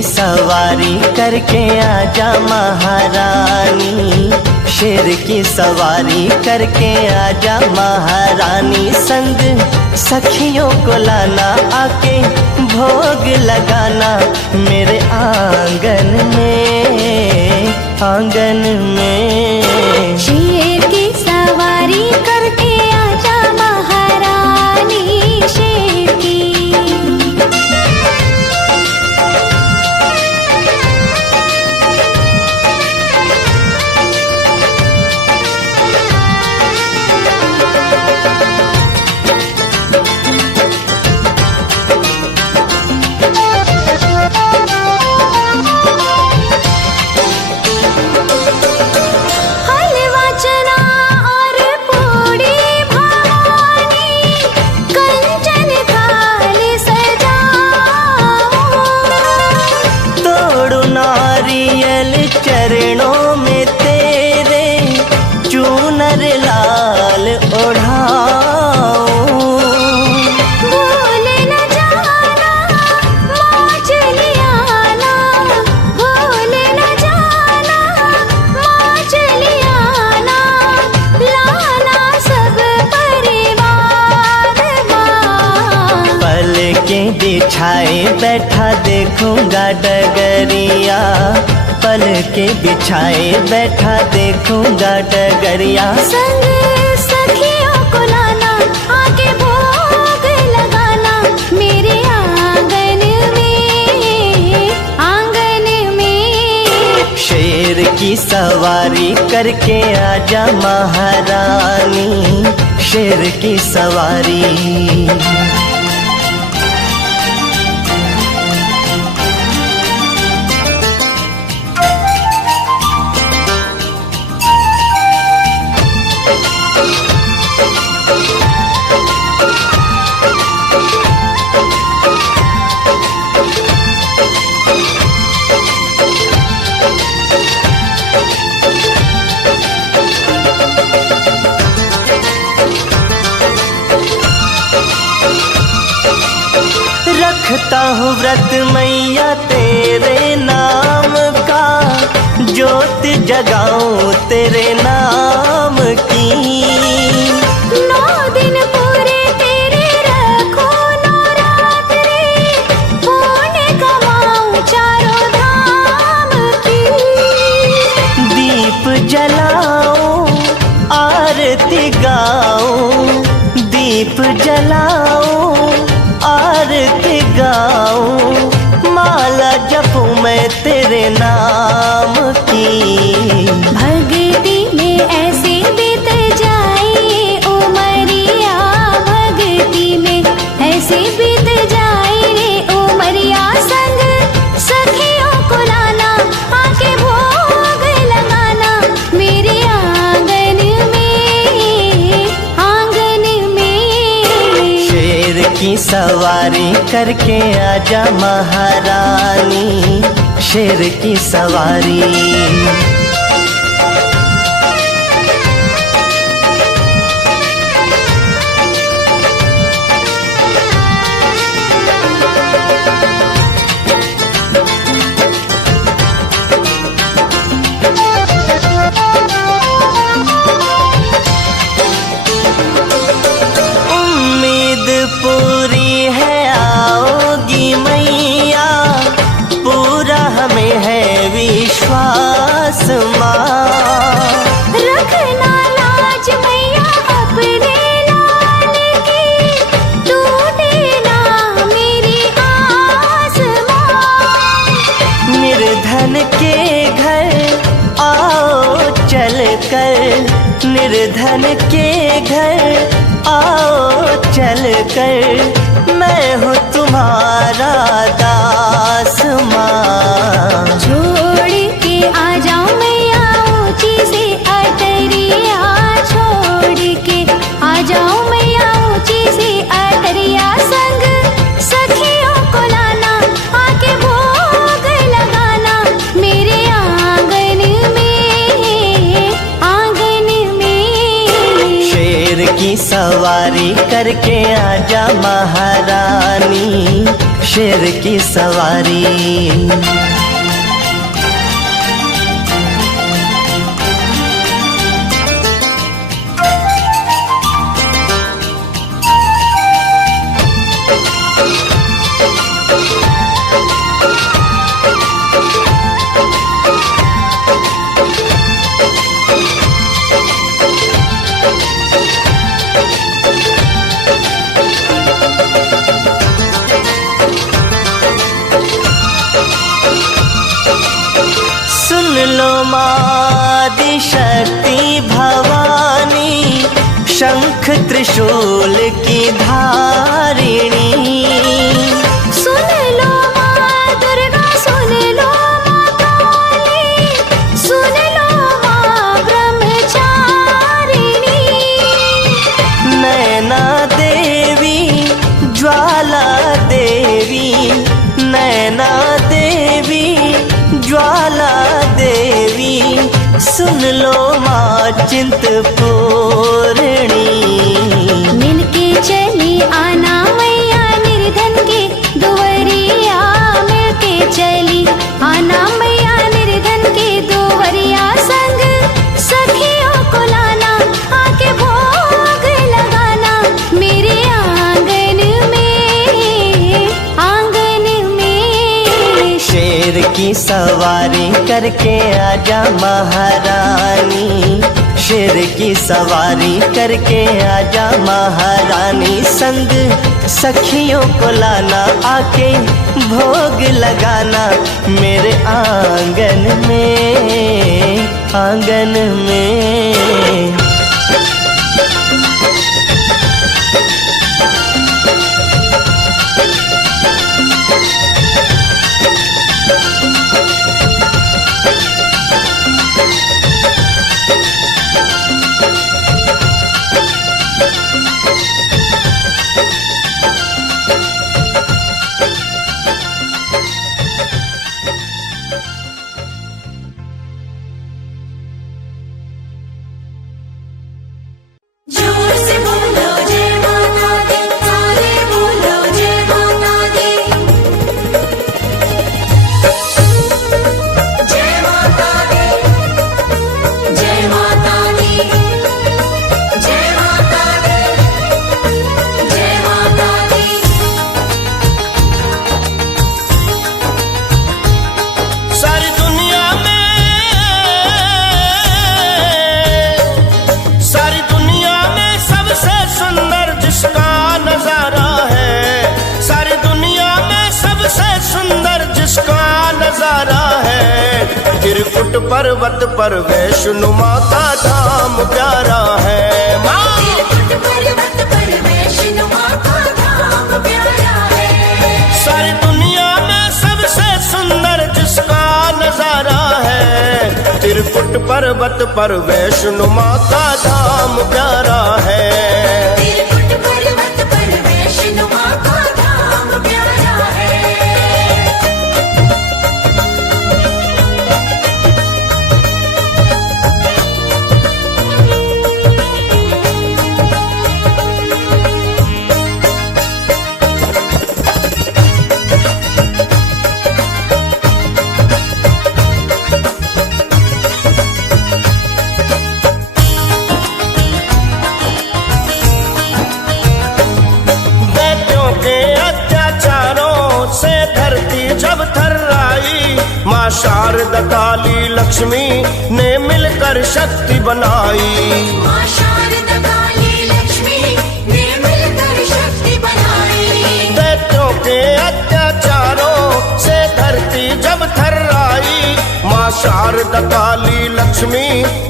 की सवारी करके आजा महारानी, शेर की सवारी करके आजा महारानी। संग सखियों को लाना, आके भोग लगाना मेरे आंगन में, आंगन में। शेर की सवारी करके आजा महारानी, शेर की। चरणों में तेरे चूनर लाल ओढ़ाऊं। भूल न जाना माँच लियाना, भूल न जाना माँच लियाना, लाना सब परिवार माँ। पल के बिछाए बैठा देखूंगा डगरिया, पल के बिछाए बैठा देखूंगा डगरिया। संग सखियों को लाना, आके भोग लगाना मेरे आंगन में, आंगन में। शेर की सवारी करके आजा महारानी, शेर की सवारी। रखता हूँ व्रत मैया तेरे नाम का, ज्योत जगाऊं तेरे नाम की। 9 दिन पूरे तेरे रखो नवरात्रि, पुण्य कमाऊं चारों धाम की। दीप जलाऊं आरती गाऊं, दीप जलाऊं आरती गाऊं, माला जपूं मैं तेरे नाम की। भक्ति में ऐसे बीत जाए उमरिया, भक्ति में ऐसे बीत जाए रे उमरिया। संग सखियों को लाना, आके भोग लगाना मेरे आंगन में, आंगन में। शेर की सवारी करके आजा महारानी, शेर की सवारी। पूरी है आओगी मैया, पूरा हमें है विश्वास माँ। रखना लाज मैया अपने लाल की, टूटे ना मेरी आस माँ। निर्धन के घर आओ चल कर, निर्धन के घर आओ चल कर, मैं हूँ तुम्हारा दास माँ। छोड़ के आ जाऊं मैया ऊंची से अटरिया, छोड़ के आ जाऊं मैया ऊंची से अटरिया। संग सखियों को लाना, आके भोग लगाना मेरे आंगन में, आंगन में। शेर की सवारी करके आजा महारानी, शेर की सवारी। सुन लो मादी शक्ति भवानी, शंख त्रिशूल की धारिणी। सुन लो माँ दुर्गा, सुन लो माँ काली, सुन लो माँ ब्रह्मचारिणी। नैना देवी, ज्वाला देवी, नैना देवी, ज्वाला देवी। सुन लो माँ चिंतपूर्णी। मिलके चली आना मैया निर्धन के दुवरिया, मिलके चली आना मैया निर्धन के दुवरिया। संग सखियों को लाना, आके भोग लगाना मेरे आंगन में, आंगन में। शेर की सवारी करके आजा महारानी, शेर की सवारी करके आजा महारानी। संग सखियों को लाना, आके भोग लगाना मेरे आंगन में, आंगन में। जोर से बोलो जय माता दी, सारे बोलो जय माता दी। जय माता दी, जय माता दी, जय माता दी, जय माता दी। सारी दुनिया में, सारी दुनिया में सबसे सुंदर जिसका नजारा है, सारी दुनिया में सबसे सुंदर जिसका नजारा है। त्रिकुट पर्वत पर वैष्णो माता धाम प्यारा है। त्रिकुट पर्वत पर वैष्णो माता धाम प्यारा है। सारी दुनिया में सबसे सुंदर जिसका नजारा है, त्रिकुट पर्वत पर वैष्णो माता धाम प्यारा है। त्रिकुट पर्वत पर वैष्णो माता धाम प्यारा है। दैत्यों के अत्याचारों से धरती जब थर्राई, माँ शारदा काली लक्ष्मी ने मिलकर शक्ति बनाई। माँ शारदा काली लक्ष्मी ने मिलकर शक्ति बनाई। दैत्यों के अत्याचारों से धरती जब थर्राई, माँ शारदा काली लक्ष्मी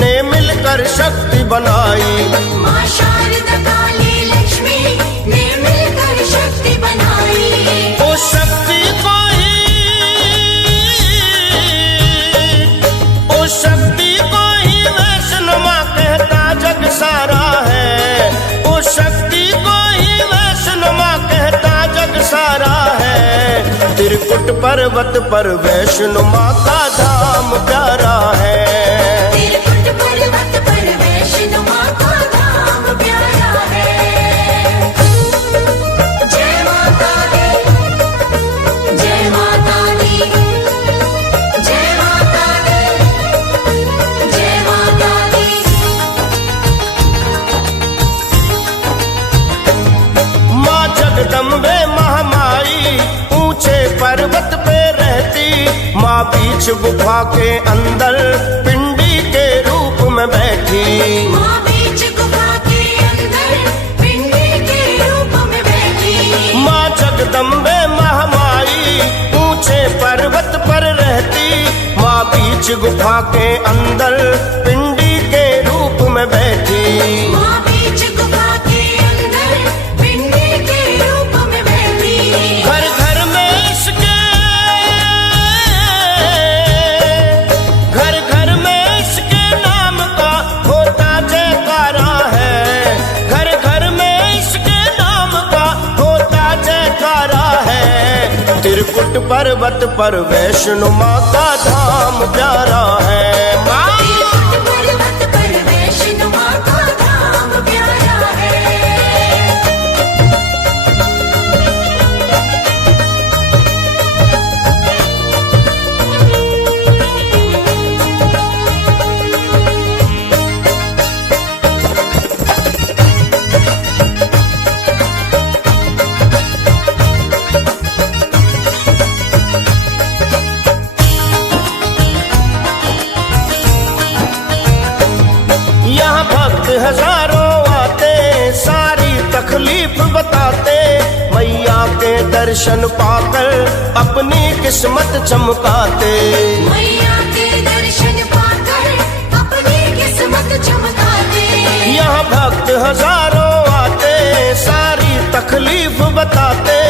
ने मिलकर शक्ति बनाई। माँ शारदा काली लक्ष्मी ने मिलकर शक्ति बनाई। उस शक्ति को ही, उस शक्ति को ही वैष्णो माँ कहता जग सारा है। उस शक्ति को ही वैष्णो माँ कहता जग सारा है। त्रिकुट पर्वत पर वैष्णो माँ का धाम प्यारा है। त्रिकुट पर्वत पर वैष्णो माँ का धाम प्यारा है। जय माता दी, पर्वत पे रहती, माँ बीच गुफा के अंदर पिंडी के रूप में बैठी। माँ बीच गुफा के अंदर पिंडी के रूप में बैठी। माँ जगदम्बे महामाई ऊंचे पर्वत पर रहती, माँ बीच गुफा के अंदर पिंडी के रूप में बैठी। माँ बीच गुफा के अंदर पिंडी के रूप में बैठी। घर घर में इसके, घर घर में इसके नाम का होता जयकारा है। घर घर में इसके नाम का होता जयकारा है। त्रिकुट पर्वत पर वैष्णो माँ का धाम प्यारा है। माँ त्रिकुट पर्वत पर वैष्णो माँ का धाम प्यारा है। यहाँ भक्त हजारों आते, सारी तकलीफ बताते, मैया के दर्शन पाकर अपनी किस्मत चमकाते। मैया के दर्शन पाकर अपनी किस्मत चमकाते। यहाँ भक्त हजारों आते, सारी तकलीफ बताते,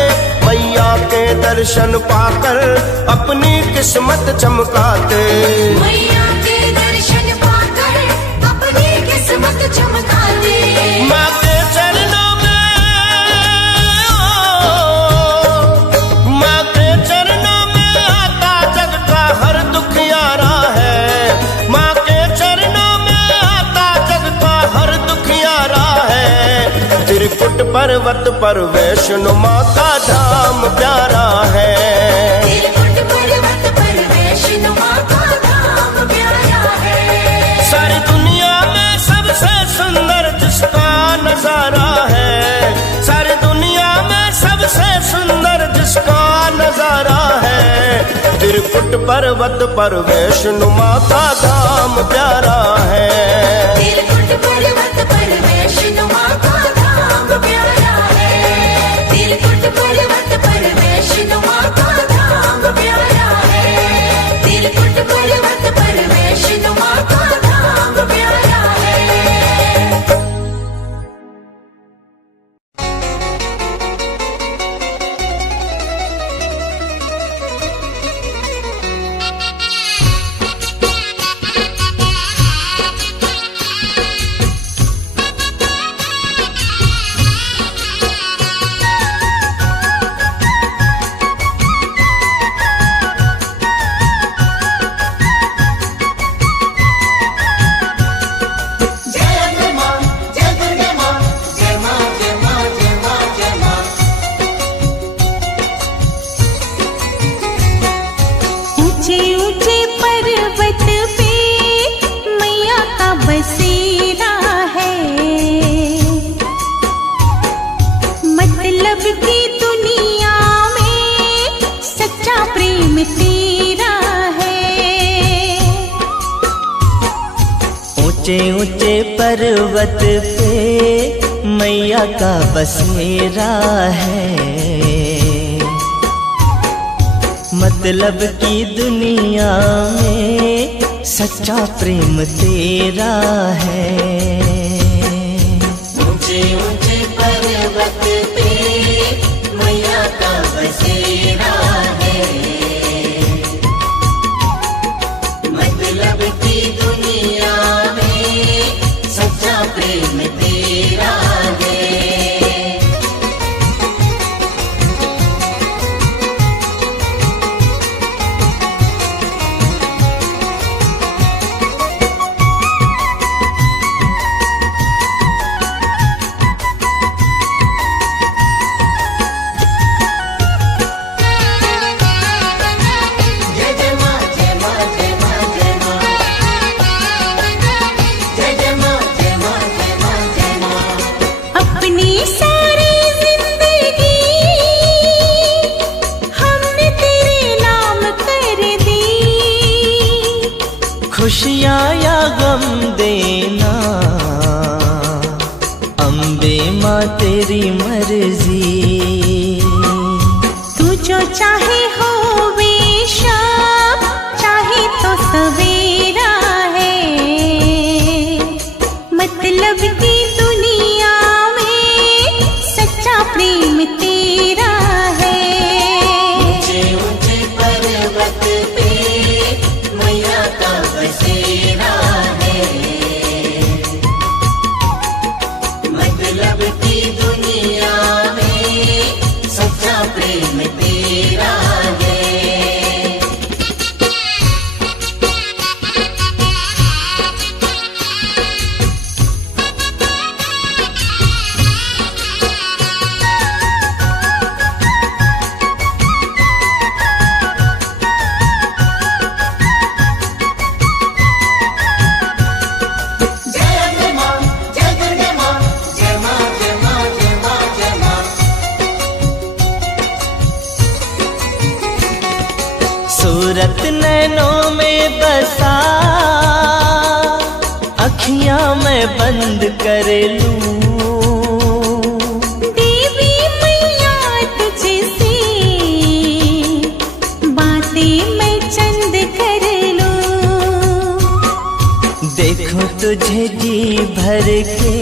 मैया के दर्शन पाकर अपनी किस्मत चमकाते। मैया के दर्शन पाकर अपनी किस्मत चमकाते। माँ के चरणों में, माँ के चरणों में आता जग का हर दुख यारा है। माँ के चरणों में आता जग का हर दुख यारा है। त्रिकुट पर्वत पर वैष्णो माँ का धाम प्यारा है। त्रिकुट पर्वत पर वैष्णो माँ का धाम प्यारा है। सारी दुनिया में सबसे सुंदर जिसका नजारा है। सारी दुनिया में सबसे सुंदर जिसका नजारा है। त्रिकुट पर्वत पर वैष्णो माँ का धाम प्यारा है। त्रिकुट पर्वत पर वैष्णो माँ का धाम प्यारा है। त्रिकुट पर्वत पर वैष्णो माँ का धाम प्यारा है। त्रिकुट पर्वत पर वैष्णो माँ का धाम प्यारा है। ऊंचे ऊंचे पर्वत पे मैया का बसेरा है। मतलब की दुनिया में सच्चा प्रेम तेरा है। ऊंचे ऊंचे पर्वत पे मैया का बसेरा है। मतलब की दुनिया में सच्चा प्रेम तेरा है। ऊंचे ऊंचे पर्वत पे मैया का बसेरा है। मतलब की दुनिया में सच्चा प्रेम तेरा है। तेरी मर्जी। तू जो चाहे हो वे शाम, चाहे तो सवेरा है। मतलब की दुनिया में सच्चा प्रेम तेरा है। ऊंचे ऊंचे पर्वत पे मैया का बसेरा है। मतलब की दुनिया में सच्चा प्रेम तेरा है। जय अम्बे मां, जय दुर्गे मां, जय मां, जय मां, जय मां, जय मां। सूरत नैनों में बसा, अखियां मैं बंद कर लूं। देवी मैया तुझसे बातें मैं चंद कर लूं। देखो तुझे जी भर के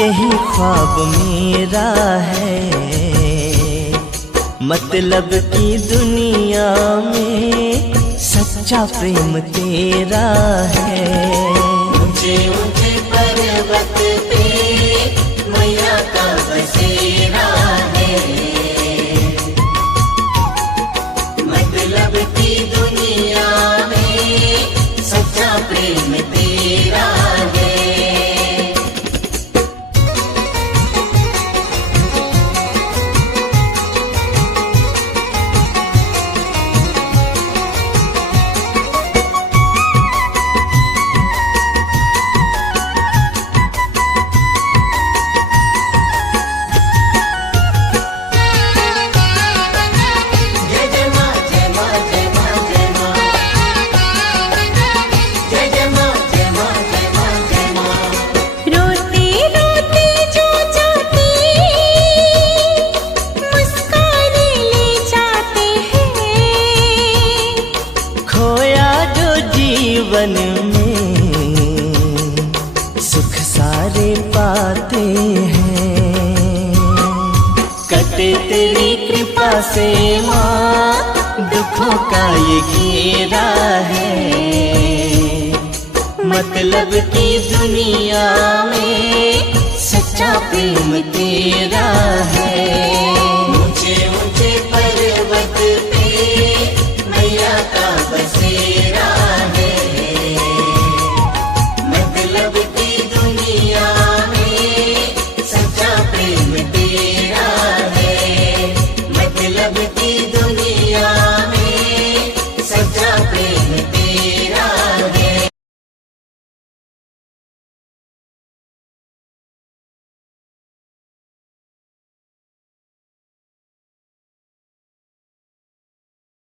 यही ख्वाब मेरा है। मतलब की दुनिया में सच्चा प्रेम तेरा है। ऊंचे ऊंचे पर्वत पे मैया का बसेरा है। मतलब की दुनिया में सच्चा प्रेम तेरा है। जय जय मां, जय मां, जय मां, जय मां। जय जय मां, जय मां, जय मां, जय मां। रोते रोते जो जाते मुस्काने ले जाते हैं। खोया जो जीवन में सुख सारे पाते हैं। कटे तेरी कृपा से माँ दुखों का ये घेरा है। मतलब की दुनिया में सच्चा प्रेम तेरा